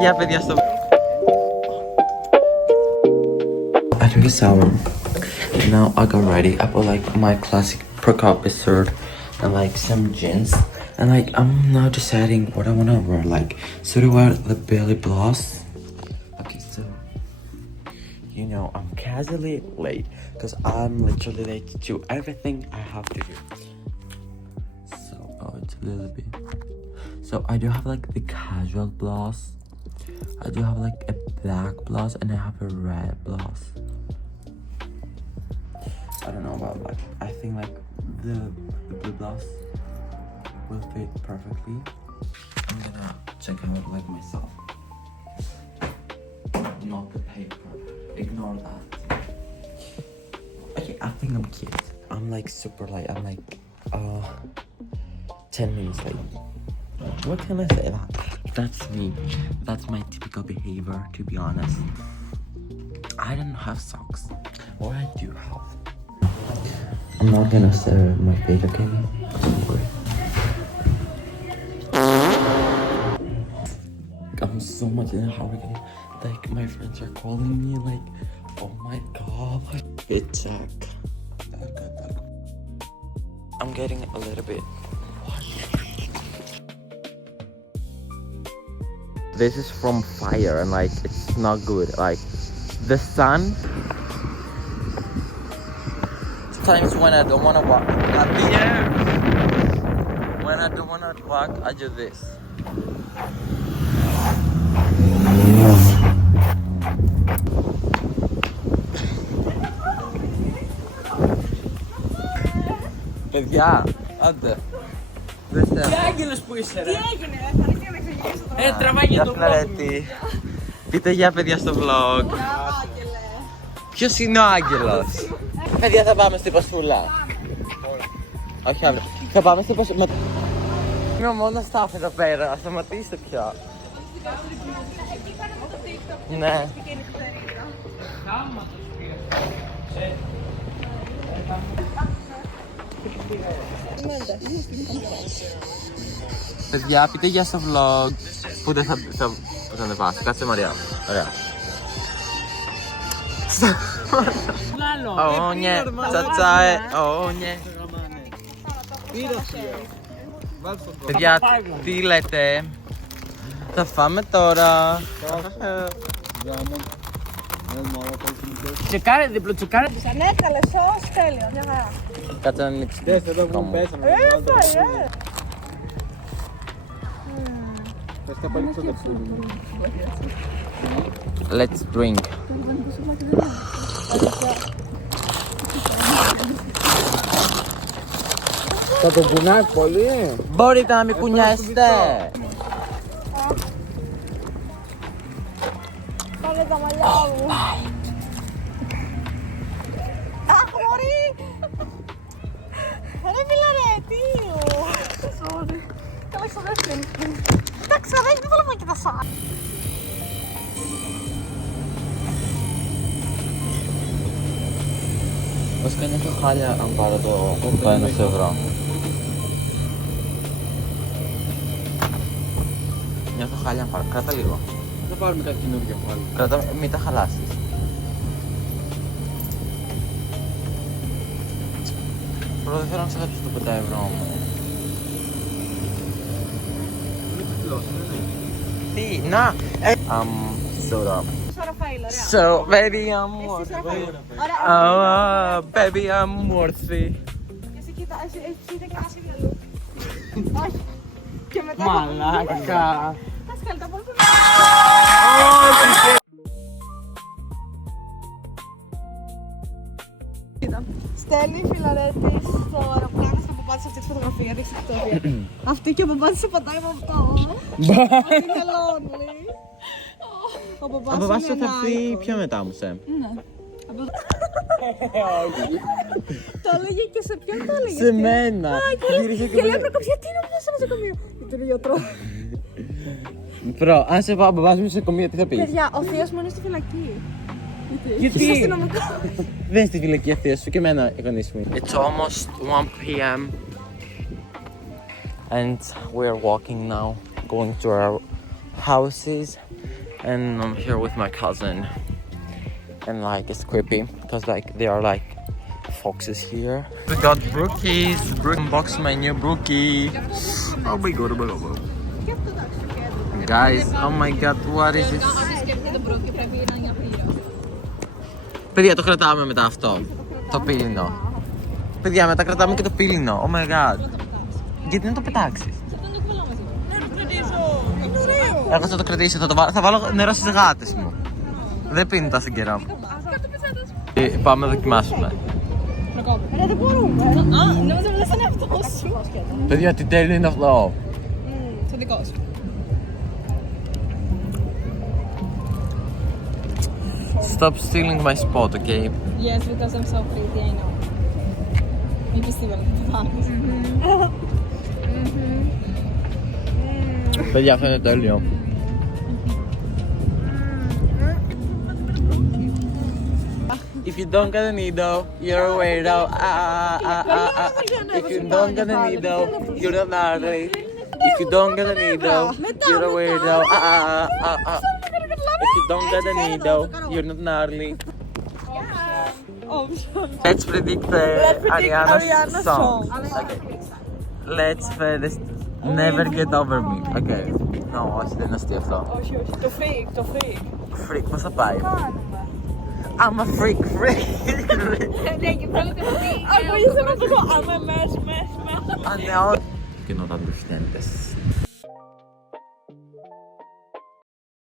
Για παιδιά στο... I took a shower. Now I got ready. I put like my classic pre-cup shirt and like some jeans. And like I'm now deciding what I wanna wear. Like, should I wear the belly blouse? Okay, so you know I'm casually late because I'm literally late to do everything I have to do. So it's a little bit. So I do have like the casual blouse. I do have like a black blouse and I have a red blouse. I don't know about like, I think like the blue blouse will fit perfectly. I'm gonna check out like myself. Not the paper. Ignore that. Okay, I think I'm cute. I'm like super late. I'm like 10 minutes late. What can I say that? That's me. That's my typical behavior, to be honest. I don't have socks. Or I do have. I'm not gonna stare at my face, okay? Don't worry. I'm so much in a hurry. Like, my friends are calling me, like, oh my god. It's Jack. I'm getting a little bit. This is from fire and like it's not good. Like the sun. Sometimes when I don't wanna walk, when I don't wanna walk, I do this. Παιδιά, άντε. Τι άγγελος που είσαι ρε. Τι έγινε, θα ήθελα να εξηγήσω. Τραβάγει το vlog. Πείτε για παιδιά στο vlog. Ποιος είναι ο άγγελος? Παιδιά, θα πάμε στην Πασπούλα. Όχι αύριο. Θα πάμε στην Πασπούλα. Είμαι ο μόνος staff εδώ πέρα. Σταματήστε πια. Ναι. Παιδιά, πείτε για στο vlog που δεν θα ανεβάσει. Κάτσε Μαριά. Ωραία. Όνιε, τσατσάε, όνιε. Παιδιά, τι λέτε? Θα φάμε τώρα. Τσεκάρε διπλό, τσεκάρε. Ναι, καλέ, σως, τέλειο, μια χαρά. Κάτσε να ανοίξει. Δες εδώ που μου πέσαμε. Θες να πάρεις το ταξίδι. Let's drink. Θα τον κουνάς πολύ. Μπορείτε να μην κουνιάστε. Πάνε τα μαλλιά μου. Αχ, μωρή! Ρε φιλαρέ, τι sorry. Καλά, ξαδέχτηκε. Τα ξαδέχτηκε, δεν θέλω να κοιτάς σαν. Βασικά νιώθω χάλια αν πάρω το 1 ευρώ. Νιώθω χάλια αν πάρω. Κράτα λίγο. Θα πάρουμε κάτι καινούργιο πάλι. Κράτα, μην τα χαλάσεις. Πρώτα δεν θέλω να ξεχάσεις το 5 ευρώ μου. Τι, να! Soda. So, baby, I'm worthy. Oh, baby, I'm worthy. Εσύ κοίτα, εσύ δεν κάνεις μυαλό. Όχι. Και μετά... Μαλάκα. Θα σκάλει τα πόλη. Στέλνει φιλαρέτης στο αεροπλάνο στο παπάτη σε αυτή τη φωτογραφία. Δείξτε τη φωτογραφία. Αυτή και ο παπάτης σε πατάει με αυτό. Αυτή είναι lonely. Ο παπάς θα έρθει πιο μετά μου, Σεμ. Ναι. Το έλεγε και σε ποιον το έλεγε? Σε μένα. Και λέει προκόψη, γιατί είναι αυτό στο νοσοκομείο? Γιατί είναι γιατρό. Προ, αν σε πάω μπαμπάς μου σε νοσοκομείο, τι θα πεις? Παιδιά, ο θείος μου είναι στη φυλακή. Γιατί? Είσαι αστυνομικό. Δεν είναι στη φυλακή αυτή, σου και εμένα οι γονείς μου. It's almost 1 p.m. And we're walking now, going to our houses, and I'm here with my cousin. And like it's creepy because like there are like foxes here. We got brookies. Unbox my new brookie. Oh my god, oh my god. Guys, oh my god, what is this? Παιδιά, το κρατάμε μετά αυτό. Το πύληνο. Παιδιά, μετά κρατάμε και το πύληνο. Oh my god. Γιατί να το πετάξεις? Εγώ θα το κρατήσω, θα βάλω νερό στις γάτες μου. Δεν πίνει τόσο καιρό. Πάμε να δοκιμάσουμε. Ρε, δεν μπορούμε. Α, νόμιζα ότι δεν είναι αυτό σου. Παιδιά, τι τέλειο είναι αυτό. Το δικό σου. Stop stealing my spot, okay? Yes, because I'm so pretty, I know. Μην πιστεύω να το κάνεις. Παιδιά, αυτό είναι τέλειο. If you don't get a needle, you're a weirdo. If you don't get a needle, you're not gnarly. If you don't get a needle, you're a weirdo. If you don't get a needle, you're not gnarly. Let's predict Ariana's song. Okay. Let's first never get over me. Okay. No, όχι, δεν είναι αστείο αυτό. Όχι, όχι. Το freak, το freak. Freak, πώς θα πάει? I'm a freak. Αγωνίζομαι να το πω. I'm a mess. Ah, no. Que no dan los dientes.